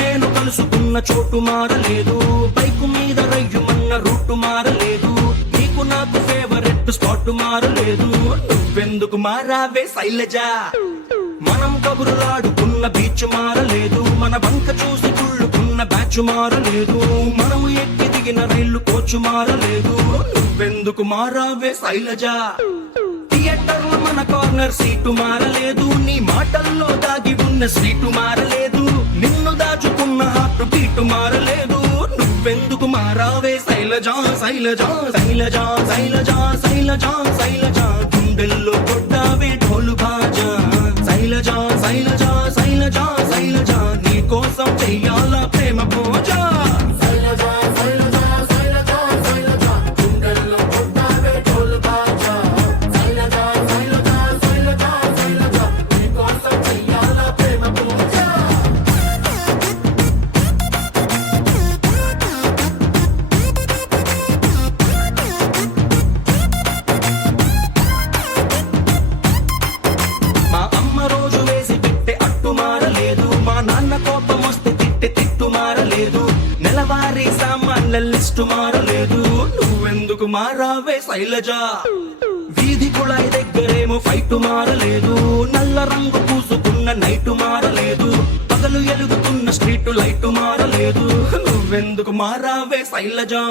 నేను కలుసుకున్న చోటు మారలేదు, బైకు మీద రయ్యుమన్న రూటు మారలేదు, నీకు నాకు ఫేవరెట్ స్పాట్ మారలేదు. నువ్వెందుకు మారావే శైలజా? మనం కబురులాడుకున్న బీచ్ మారలేదు, మన బంక చూసి కుళ్ళుకున్న బ్యాచ్ మారలేదు, మనము ఎక్కి దిగిన రైలు కోచు మారలేదు. నువ్వెందుకు మారావే శైలజా? థియేటర్ లో మన కార్నర్ సీటు మారలేదు, నీ మాటల్లో దాగి ఉన్న సీటు మారలేదు, నిన్ను దాచుకున్న హార్ట్ బీటు మారలేదు. నువ్వెందుకు మారావే శైలజా? శైలజా శైలజా శైలజా శైలజా శైలజా గుండెల్లో కొట్టావే ఢోలు బాజా. శైలజా శైలజా శైలజా శైలజా నీ కోసం చెయ్యాల ప్రేమ పూజ. నెలవారీ సామాన్ల లిస్టు మారలేదు, నువ్వెందుకు మారావే శైలజా? వీధి కుళాయి దగ్గరేమో ఫైట్ మారలేదు, నల్ల రంగు పూసుకున్న నైటు మారలేదు, పగలు ఎలుగుతున్న స్ట్రీట్ లైట్ మారలేదు. నువ్వెందుకు మారావే శైలజా?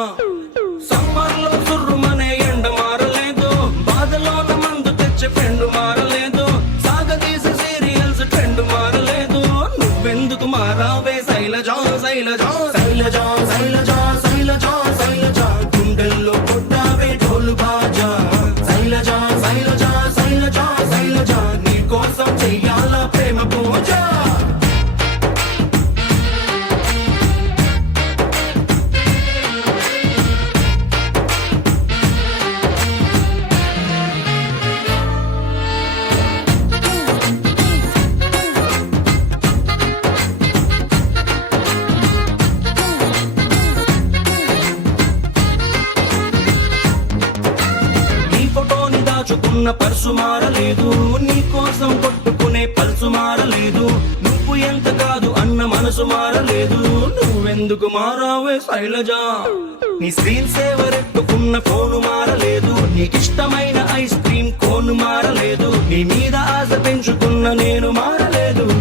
సమ్మర్ లో సుర్రుమనే ఎండ మారలేదు, బాధలోన మందు తెచ్చే ఫ్రెండ్ మారలేదు, సాగదీసే సీరియల్స్ ట్రెండ్ మారలేదు. నువ్వెందుకు మారావే శైలజా? శైలజా శైలజా శైలజా శైలజా శైలజా గుండెల్లో కొట్టావే ఢోలు బాజా. శైలజా శైలజా శైలజా శైలజా నీ కోసం చెయ్యాల ప్రేమ పూజ. దాచుకున్న పర్సు మారలేదు, నీ కోసం కొట్టుకునే పల్సు మారలేదు, నువ్వు ఎంత కాదు అన్న మనసు మారలేదు. నువ్వెందుకు మారావే శైలజా? నీ స్క్రీన్ సేవర్ ఎట్టుకున్న ఫోను మారలేదు, నీకిష్టమైన ఐస్ క్రీమ్ కోను మారలేదు, నీ మీద ఆశ పెంచుకున్న నేను మారలేదు.